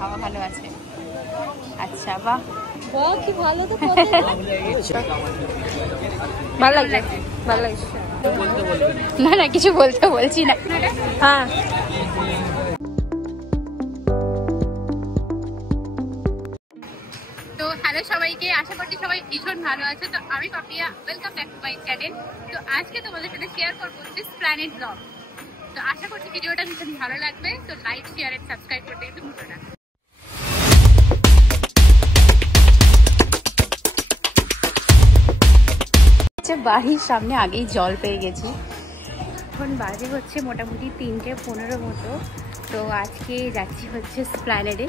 হাওয়া ভালো আছে। আচ্ছা বাহ, কি ভালো তো। ভালো লাগছে, ভালো লাগছে। না না, কিছু বলতে বলছি না। হ্যাঁ, তো হ্যালো সবাইকে, আশা করছি সবাই ভীষণ ভালো আছে। তো আমি Papiya, welcome back to my channel. তো আজকে তোমাদের সাথে শেয়ার করবো হচ্ছে প্ল্যানেট ব্লগ। তো আশা করছি ভিডিওটা ভীষণ ভালো লাগবে। তো লাইক, শেয়ার এন্ড সাবস্ক্রাইব করতে কিন্তু ভুলো না। বাড়ির সামনে আগেই জল পেয়ে গেছি। এখন বাজে হচ্ছে মোটামুটি 3:15 মতো। তো আজকে যাচ্ছি হচ্ছে স্প্ল্যানেডে,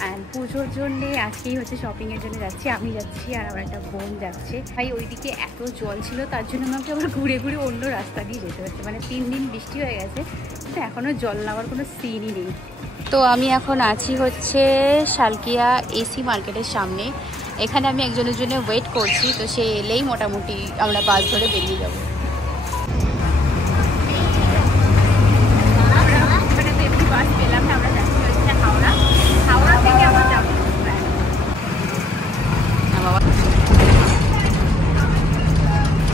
অ্যান্ড পুজোর জন্যে আজকেই হচ্ছে শপিংয়ের জন্য যাচ্ছি। আমি যাচ্ছি আর আমার একটা বোন যাচ্ছে। ভাই ওইদিকে এত জল ছিল, তার জন্য আমাকে আবার ঘুরে ঘুরে অন্য রাস্তা দিয়ে যেতে হচ্ছে। মানে 3 দিন বৃষ্টি হয়ে গেছে, কিন্তু এখনও জল নামার কোনো সিনই নেই। তো আমি এখন আছি হচ্ছে শালকিয়া এসি মার্কেটের সামনে। এখানে আমি একজনের জন্য ওয়েট করছি, তো সে এলেই মোটামুটি আমরা বাস ধরে বেরিয়ে যাবো। বাস পেলাম না, আমরা যাচ্ছি হচ্ছে হাওড়া। হাওড়া থেকে আমরা যাবো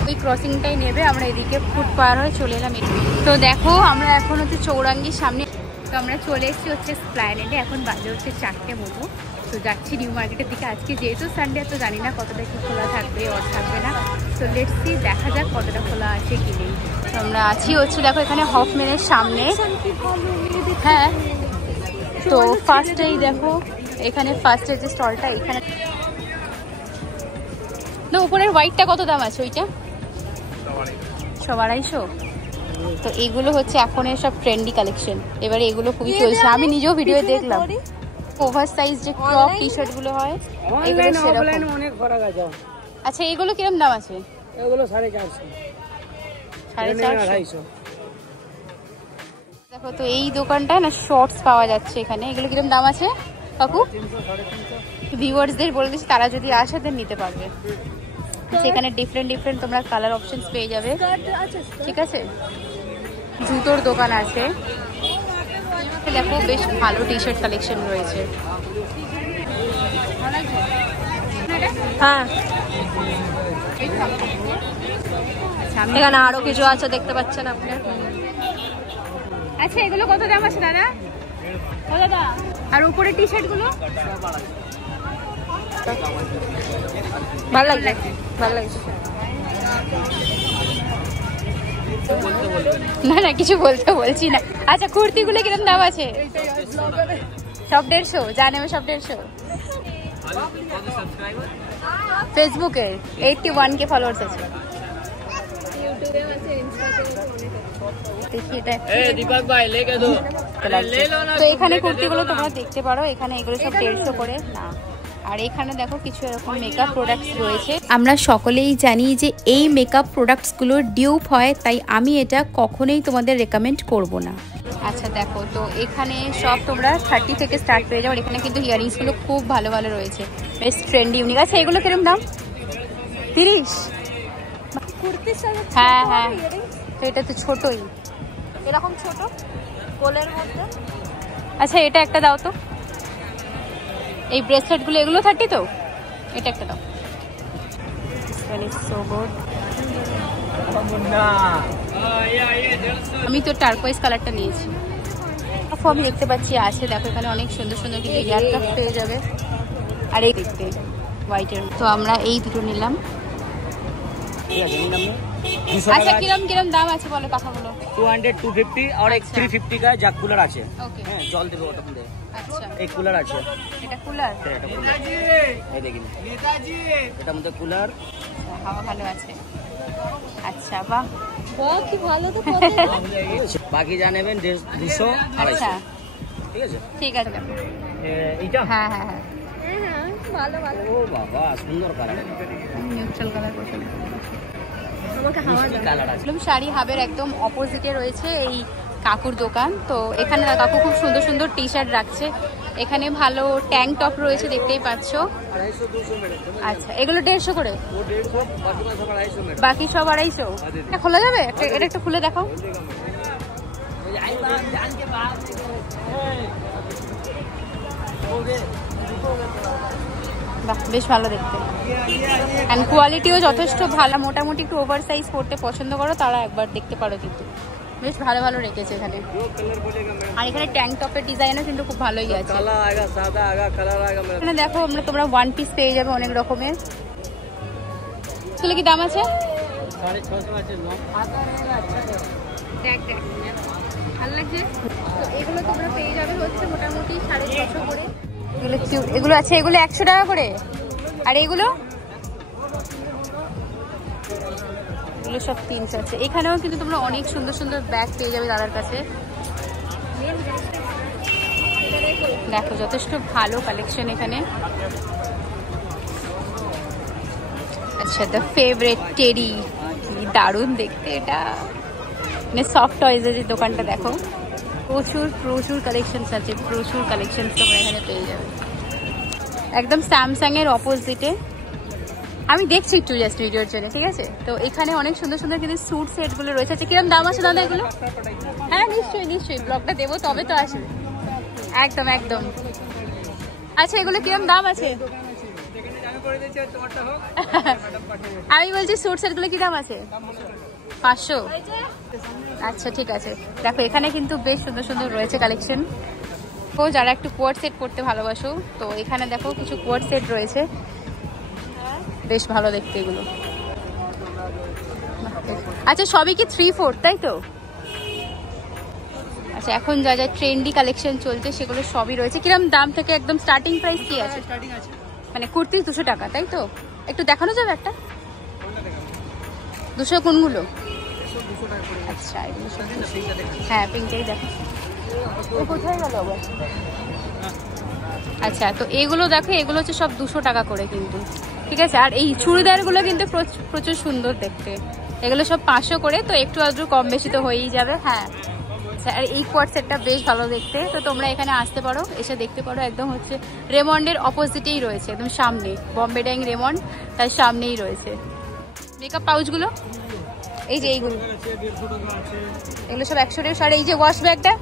ওই ক্রসিংটাই নেবে। আমরা এদিকে ফুট পার হয়ে চলে এলাম। তো দেখো আমরা এখন হচ্ছে চৌরাঙ্গির সামনে। তো আমরা চলে এসেছি হচ্ছে স্প্ল্যানেডে। এখন বাজে হচ্ছে 4টে মতো। তো যাচ্ছি নিউ মার্কেটের দিকে। আজকে যেহেতু সানডে, তো জানি না কতটা কি খোলা থাকবে অর থাকবে না। তো লেটস সি, দেখা যাক কতটা খোলা আছে কি নেই। তো আমরা আছি হচ্ছে দেখো এখানে হফম্যানের সামনে। হ্যাঁ, তো ফার্স্টেই দেখো এখানে ফার্স্টের যে স্টলটা, এখানে না উপরের হোয়াইটটা কত দাম আছে? ওইটা 250। তো এগুলো হচ্ছে এখন সব ট্রেন্ডি কালেকশন। এবারে এগুলো খুবই চলছে, আমি নিজেও ভিডিও দেখলাম। ওভার সাইজ যে ক্রপ টি শার্ট গুলো হয়, এগুলো সেরকম অনেক ফারাক আছে। আচ্ছা এগুলো কিরকম দাম আছে? এগুলো 450, 450। দেখো তো এই দোকানটা না শর্টস পাওয়া যাচ্ছে এখানে। এগুলো কিরকম দাম আছে কাকু? 350। ভিউয়ার্সদের বলে দিচ্ছি, তারা যদি আসে দেন নিতে পারবে। সেখানে ডিফারেন্ট ডিফারেন্ট তোমরা কালার অপশনস পেয়ে যাবে। ঠিক আছে, জুতোর দোকান আছে। দেখো বেশ ভালো টি শার্ট কালেকশন রয়েছে। হ্যাঁ, এখানে আরো কিছু আছে দেখতে পাচ্ছেন আপনি। আচ্ছা এগুলো কত দাম আছে দাদা? আর উপরে টি শার্ট গুলো ভালো লাগছে, ভালো লাগছে। না না, কিছু বলতে বলছি না। আচ্ছা কুর্তি গুলো কিরকম দাম আছে? সব 150, জানে সব 150। ফেসবুকে 81K ফলোয়ার্স আছে। তো এখানে কুর্তিগুলো তোমরা দেখতে পারো। এখানে এগুলো সব 150 করে না। আর এখানে দেখো কিছু এরকম মেকআপ প্রোডাক্টস রয়েছে। আমরা সকলেই জানি যে এই মেকআপ প্রোডাক্টসগুলো ডিউপ হয়, তাই আমি এটা কখনোই তোমাদের রেকমেন্ড করব না। আচ্ছা দেখো, তো এখানে সব তোমরা 30 থেকে স্টার্ট পেয়ে যাও। এখানে কিন্তু ইয়ারিংসগুলো খুব ভালো ভালো রয়েছে, বেশ ট্রেন্ডি ইউনিক। আচ্ছা এগুলো কিরকম দাম? 30। হ্যাঁ হ্যাঁ, তো এটা তো ছোটই, এরকম ছোট কোলের মধ্যে। আচ্ছা এটা একটা দাও তো। এই ব্রেসলেট গুলো এগুলো 30 তো, এটা একটা দাও। আমি তো টার্কোয়েজ কালারটা নিয়েছি। আমি দেখতে পাচ্ছি আছে, দেখো এখানে অনেক সুন্দর সুন্দর কিন্তু এয়ারক্রাফট পেয়ে যাবে। আর এই দেখতে হোয়াইটের। তো আমরা এই দুটো নিলাম। আচ্ছা কিরম কিরম দাম আছে বলো কথাগুলো? 200, 250 और एक 350 का जग कूलर আছে। ওকে হ্যাঁ, জল দেবে ওটা মধ্যে। আচ্ছা এক কুলার আছে। এটা কুলার? হ্যাঁ, এটা কুলার। এই দেখুন নেতাজি, এটা মধ্যে কুলার। হাওয়া ভালো আছে। আচ্ছা বাহ, কি ভালো তো। বাকি যা নেবেন 200, 250। আচ্ছা ঠিক আছে, ঠিক আছে। এইটা হ্যাঁ হ্যাঁ হ্যাঁ, ভালো ভালো। ও বাবা সুন্দর কালার, নিউট্রাল কালার পছন্দ। আমাকে হাওয়া দাও। কালার আছে। শাড়ি হাবের একদম অপোজিটে রয়েছে এই কাকুর দোকান। তো এখানে কাকু খুব সুন্দর সুন্দর টি শার্ট রাখছে। এখানে ভালো ট্যাঙ্ক টপ রয়েছে, দেখতেই পাচ্ছ। 250, 200 আচ্ছা এগুলো 150 করে, ও 150, বাকি সব 250। এটা খোলা যাবে? এটা একটু খুলে দেখাও। বাহ, বেশ ভালো দেখতে। অ্যান্ড কোয়ালিটিও যথেষ্ট ভালো। মোটামুটি একটু ওভার সাইজ পড়তে পছন্দ করো তারা একবার দেখতে পারো, কিন্তু বেশ ভালো ভালো রেখেছে এখানে। আর এখানে ট্যাঙ্ক টপের ডিজাইনও কিন্তু খুব ভালোই আছে। এখানে দেখো তোমরা ওয়ান পিস পেয়ে যাবে অনেক রকমের। এগুলো কি দাম আছে? দেখ দেখ ভালো লাগছে তো। এগুলো তোমরা পেয়ে যাবে হচ্ছে মোটামুটি 650 করে। এগুলো আছে, এগুলো 100 টাকা করে। আর এগুলো এগুলো সব 300 আছে। এখানেও কিন্তু তোমরা অনেক সুন্দর সুন্দর ব্যাগ পেয়ে যাবে দাদার কাছে। দেখো যথেষ্ট ভালো কালেকশন এখানে। আচ্ছা, দ্য ফেভারিট টেডি, কি দারুণ দেখতে এটা। মানে সফট টয়েজের যে দোকানটা দেখো, প্রচুর প্রচুর কালেকশনস আছে, প্রচুর কালেকশনস তোমরা এখানে পেয়ে যাবে। একদম স্যামসাং এর অপোজিটে। আমি দেখছি একটু জাস্ট ভিডিওর জন্য, ঠিক আছে? তো এখানে অনেক সুন্দর সুন্দর কিন্তু স্যুট সেটগুলো রয়েছে। আচ্ছা, কিরকম দাম আছে দাদা এগুলো? হ্যাঁ নিশ্চয়ই নিশ্চয়ই, ব্লগটা দেবো তবে তো আসবে। একদম একদম। আচ্ছা, এগুলো কিরকম দাম আছে? আমি বলছি স্যুট সেটগুলো কি দাম আছে? 500। আচ্ছা ঠিক আছে। দেখো এখানে কিন্তু বেশ সুন্দর সুন্দর রয়েছে কালেকশন। তো যারা একটু কোয়ার সেট পড়তে ভালোবাসো তো এখানে দেখো কিছু কোয়ার সেট রয়েছে, বেশ ভালো দেখতে এগুলো। আচ্ছা, সবই কি 3/4 তাই তো? আচ্ছা, এখন যা যা ট্রেন্ডি কালেকশন চলছে সেগুলো সবই রয়েছে। কিরকম দাম থেকে একদম স্টার্টিং প্রাইস কি আছে? মানে কুর্তি 200 টাকা তাই তো? একটু দেখানো যাবে একটা? 200 কোনগুলো? আচ্ছা, এগুলো সব। হ্যাঁ, পিঙ্কটাই দেখো। কোথায় গেল আবার? আচ্ছা, তো এগুলো দেখো, এগুলো হচ্ছে সব 200 টাকা করে কিন্তু, ঠিক আছে? আর এই চুড়িদারগুলো কিন্তু প্রচুর সুন্দর দেখতে। এগুলো সব 500 করে, তো একটু আধটু কম বেশি তো হয়েই যাবে। হ্যাঁ, আর এই কোয়ার সেটটা বেশ ভালো দেখতে। তো তোমরা এখানে আসতে পারো, এসে দেখতে পারো। একদম হচ্ছে রেমন্ডের অপোজিটেই রয়েছে, একদম সামনে। বম্বে ডাইং রেমন্ড, তার সামনেই রয়েছে। মেকআপ পাউচগুলো এই যে এইগুলো, এগুলো সব 100 টাকা। আর এই যে ওয়াশ ব্যাগটা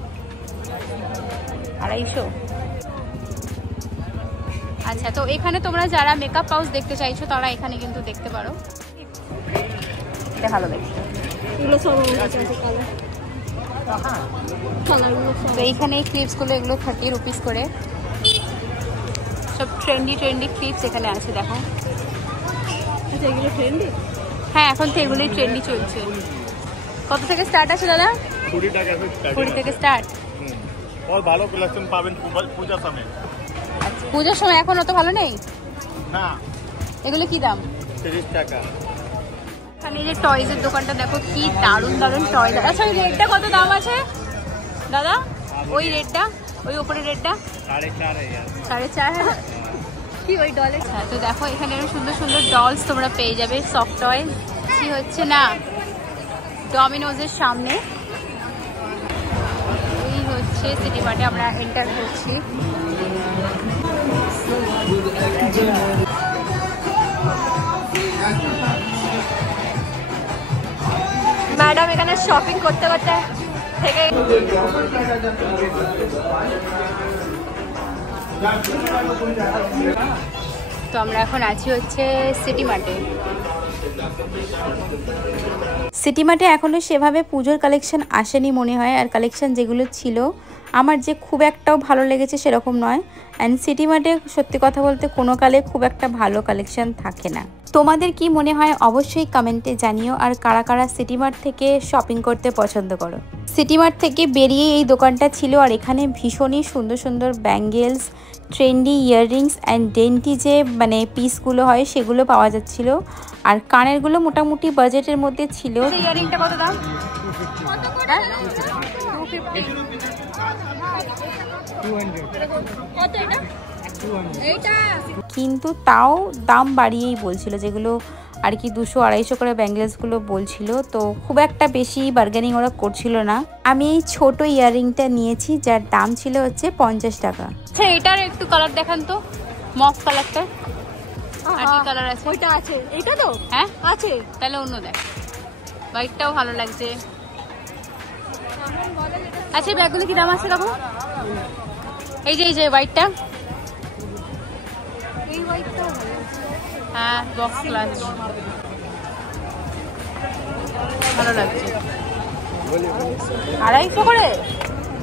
250। আচ্ছা, তো এখানে তোমরা যারা মেকআপ পাউচ দেখতে চাইছো তারা এখানে কিন্তু দেখতে পারো। এটা ভালো দেখতে। এগুলো সব আছে তো এইখানে এই ক্লিপসগুলো, এগুলো 30 রুপিস করে। সব ট্রেন্ডি ট্রেন্ডি ক্লিপস এখানে আছে দেখো। আচ্ছা, এগুলো ট্রেন্ডি? হ্যাঁ, এখন তো এগুলোই ট্রেন্ডি চলছে। কত থেকে স্টার্ট আছে দাদা? 20 টাকা। 20 থেকে স্টার্ট। और ভালো কালেকশন পাবেন পূজার সময়। আচ্ছা, পূজার সময় এখন অত ভালো নেই না। এগুলো কি দাম? 30 টাকা। এখানে এই যে টয়েজের দোকানটা দেখো, কি দারুণ দারুণ টয়েজ। আচ্ছা, ওই রেটটা কত দাম আছে দাদা? ওই রেটটা, ওই উপরের রেটটা 4,500। 4,500 কি ওই ডলে? হ্যাঁ, তো দেখো এখানে সুন্দর সুন্দর ডলস তোমরা পেয়ে যাবে, সফট টয়েজ। কি হচ্ছে না, ডমিনোজের সামনে। এই হচ্ছে সিটি মার্টে আমরা এন্টার করছি। ম্যাডাম এখানে শপিং করতে করতে থেকে তো আমরা এখন আছি হচ্ছে সিটি মার্টে। সিটি মার্টে এখনও সেভাবে পুজোর কালেকশন আসেনি মনে হয়। আর কালেকশন যেগুলো ছিল আমার যে খুব একটাও ভালো লেগেছে সেরকম নয়। অ্যান্ড সিটি মার্টে সত্যি কথা বলতে কোনো কালে খুব একটা ভালো কালেকশন থাকে না। তোমাদের কি মনে হয় অবশ্যই কমেন্টে জানিও। আর কারা কারা সিটি মার্ট থেকে শপিং করতে পছন্দ করো। সিটি মার্ট থেকে বেরিয়ে এই দোকানটা ছিল। আর এখানে ভীষণই সুন্দর সুন্দর ব্যাঙ্গেলস, ট্রেন্ডি ইয়াররিংস অ্যান্ড ডেন্টি যে মানে পিসগুলো হয় সেগুলো পাওয়া যাচ্ছিল। আর কানেরগুলো মোটামুটি বাজেটের মধ্যে ছিল। ইয়াররিংটা কত দাম? কিন্তু তাও দাম বাড়িয়েই বলছিল, যেগুলো আর কি 200-250 করে ব্যাঙ্গেলসগুলো বলছিল। তো খুব একটা বেশি বার্গেনিং ওরা করছিল না। আমি এই ছোট ইয়াররিংটা নিয়েছি যার দাম ছিল হচ্ছে 50 টাকা। আচ্ছা, এটার একটু কালার দেখান তো, মফ কালারটা। আর কি কালার আছে? ওইটা আছে, এইটা তো হ্যাঁ আছে। তাহলে অন্য দেখ, হোয়াইটটাও ভালো লাগছে। আচ্ছা, ব্যাগগুলো কি দাম আছে কাকু? এই যে হোয়াইটটা হ্যাঁ বক্স ক্লাচ ভালো লাগছে। 250 করে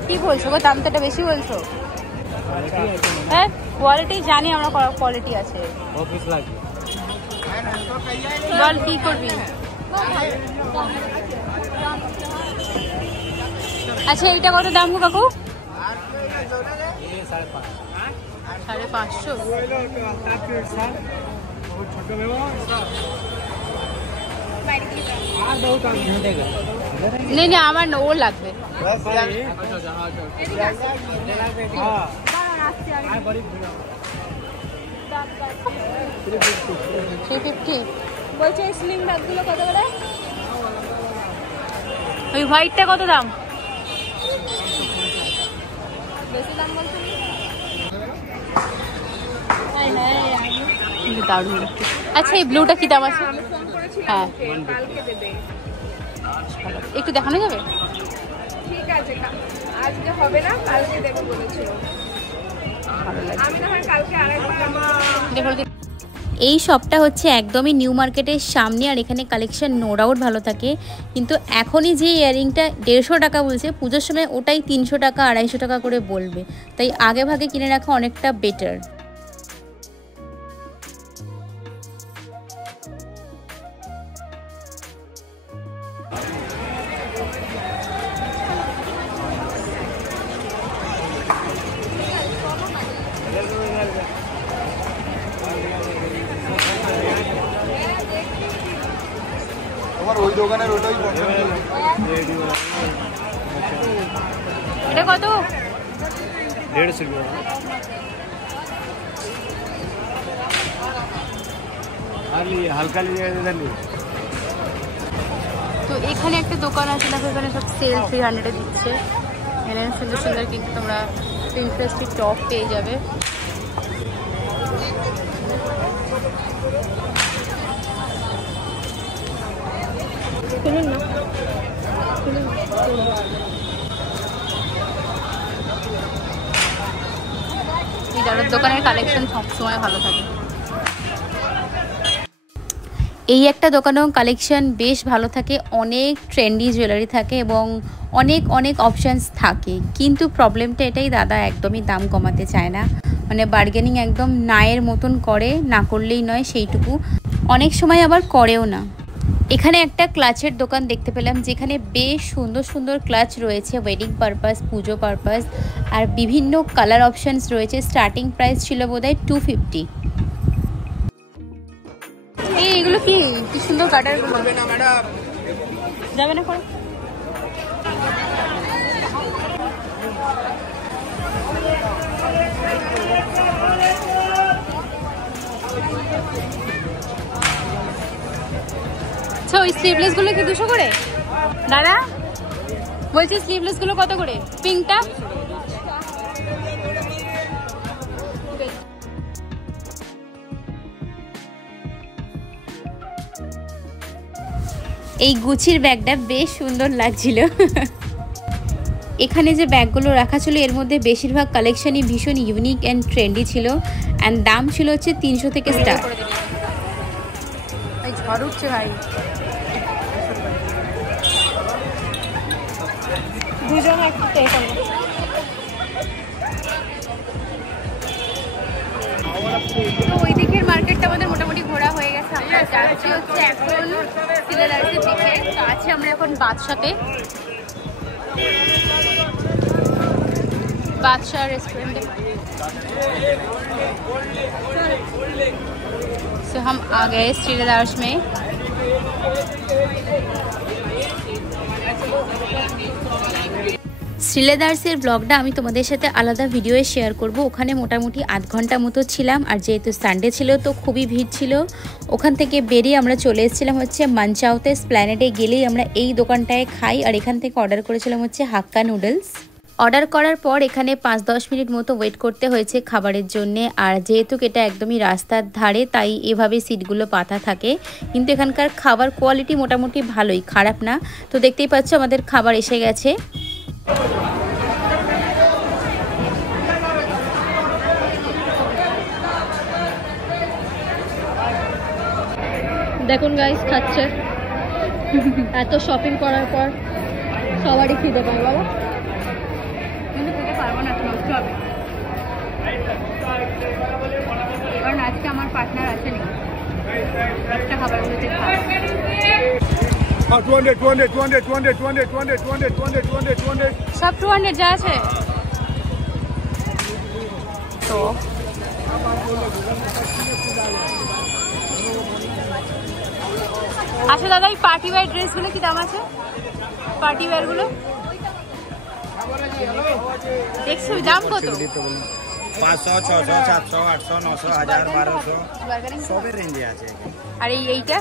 কি বলছো গো? দামটা একটু বেশি বলছো। হ্যাঁ কোয়ালিটি জানি আমরা, কোয়ালিটি আছে। বল কি করবি? আচ্ছা এটা কত দাম গো কাকু? 550। नहीं আমার ও লাগবে। 350 বলছে স্লিং ব্যাগগুলো কত করে? ওই হোয়াইটটা কত দাম? বেশি দাম বলছো? দারুণ। আচ্ছা এই ব্লুটা কি দাম আছে? হ্যাঁ একটু দেখানো যাবে? ঠিক আছে আজকে হবে না, কালকে দেবো বলেছিল। আমি না হয় কালকে আরেকবার। এই শপটা হচ্ছে একদমই নিউ মার্কেটের সামনে, আর এখানে কালেকশন নো ডাউট ভালো থাকে। কিন্তু এখনই যে ইয়ারিংটা 150 টাকা বলছে, পুজোর সময় ওটাই 300 টাকা 250 টাকা করে বলবে, তাই আগে ভাগে কিনে রাখা অনেকটা বেটার। ওই দোকানের ওটাই এটা কত? 150 रुपये। হালকা লিয়ে ইধার লিয়ে। তো এখানে একটা দোকান আছে না, এখানে সব সেল 300 এ দিচ্ছে। এখানে সুন্দর সুন্দর কিন্তু তোমরা প্রিন্সেসটি টপ পেয়ে যাবে। দোকানের কালেকশন সবসময় ভালো থাকে। এই একটা দোকানেও কালেকশন বেশ ভালো থাকে, অনেক ট্রেন্ডি জুয়েলারি থাকে এবং অনেক অনেক অপশানস থাকে। কিন্তু প্রবলেমটা এটাই, দাদা একদমই দাম কমাতে চায় না, মানে বার্গেনিং একদম নায়ের মতন করে, না করলেই নয় সেইটুকু, অনেক সময় আবার করেও না। এখানে একটা ক্লাচের দোকান দেখতে পেলাম, যেখানে বেশ সুন্দর সুন্দর ক্লাচ রয়েছে ওয়েডিং পারপাস, পুজো পারপাস, আর বিভিন্ন কালার অপশানস রয়েছে। স্টার্টিং প্রাইস ছিল বোধহয় 250। এগুলো কি কি সুন্দর কাটার যাবে না করে। আচ্ছা ওই স্লিভলেস গুলো কি 200 করে? দাদা বলছি স্লিভলেস গুলো কত করে? পিঙ্কটা এই গুচির ব্যাগটা বেশ সুন্দর লাগছিল। এখানে যে ব্যাগগুলো রাখা ছিল এর মধ্যে বেশিরভাগ কালেকশনই ভীষণ ইউনিক অ্যান্ড ট্রেন্ডি ছিল, অ্যান্ড দাম ছিল হচ্ছে 300 থেকে স্টার্ট। ঝড় উঠছে ভাই। তো ওই দিকের মার্কেটটা আমাদের মোটামুটি ঘোরা হয়ে গেছে। আমরা যাচ্ছি হচ্ছে এখন সিলেদার্সের দিকে। তো আছি আমরা এখন বাদশাতে, बादशाह रेस्टोरेंट। सो हम आ गए श्रीलेदार्स में। শ্রীলেদার্সের ব্লগটা আমি তোমাদের সাথে আলাদা ভিডিওয়ে শেয়ার করব। ওখানে মোটামুটি আধ ঘন্টা মতো ছিলাম, আর যেহেতু সানডে ছিল তো খুবই ভিড় ছিল। ওখান থেকে বেরিয়ে আমরা চলে এসেছিলাম হচ্ছে মানচাওতে। স্প্ল্যানেডে গেলেই আমরা এই দোকানটায় খাই, আর এখান থেকে অর্ডার করেছিলাম হচ্ছে হাক্কা নুডলস। অর্ডার করার পর এখানে 5-10 মিনিট মতো ওয়েট করতে হয়েছে খাবারের জন্যে। আর যেহেতু এটা একদমই রাস্তার ধারে, তাই এভাবে সিটগুলো পাতা থাকে। কিন্তু এখানকার খাবার কোয়ালিটি মোটামুটি ভালোই, খারাপ না। তো দেখতেই পাচ্ছ আমাদের খাবার এসে গেছে। দেখুন গাইস খাচ্ছে। এত শপিং করার পর সবারই খিদে পায় বাবা। কিন্তু খেতে পারবো না, নষ্ট হবে, কারণ আজকে আমার পার্টনার আসেনি একটা খাবারগুলোতে খাওয়া। 200 সব 200 যা আছে। তো আচ্ছা দাদা, এই পার্টি ওয়্যার ড্রেসগুলো কি দাম আছে? পার্টি ওয়্যারগুলো দেখছো দাম কত? 500, 600, 700, 800, 900, 1000, 1200 সবের রেঞ্জে আছে। আর এইটা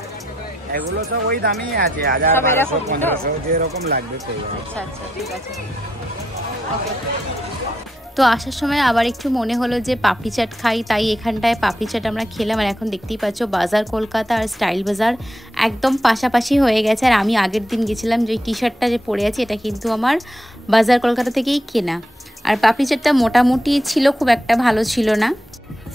এগুলো সব ওই দামই আছে, 1000, সব 1200, এরকম তো? 1500 যেরকম লাগবে পেয়ে যাবে। আচ্ছা আচ্ছা ঠিক আছে, ওকে। তো আসার সময় আবার একটু মনে হলো যে পাপড়ি চাট খাই, তাই এখানটায় পাপড়ি চাট আমরা খেলাম। আর এখন দেখতেই পাচ্ছ বাজার কলকাতা আর স্টাইল বাজার একদম পাশাপাশি হয়ে গেছে। আর আমি আগের দিন গেছিলাম, যে টি শার্টটা যে পরে আছি এটা কিন্তু আমার বাজার কলকাতা থেকেই কেনা। আর পাপড়ি চাটটা মোটামুটি ছিল, খুব একটা ভালো ছিল না।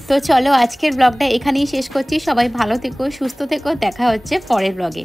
তো চলো আজকের ব্লগটা এখানেই শেষ করছি। সবাই ভালো থেকো, সুস্থ থেকো, দেখা হচ্ছে পরের ব্লগে।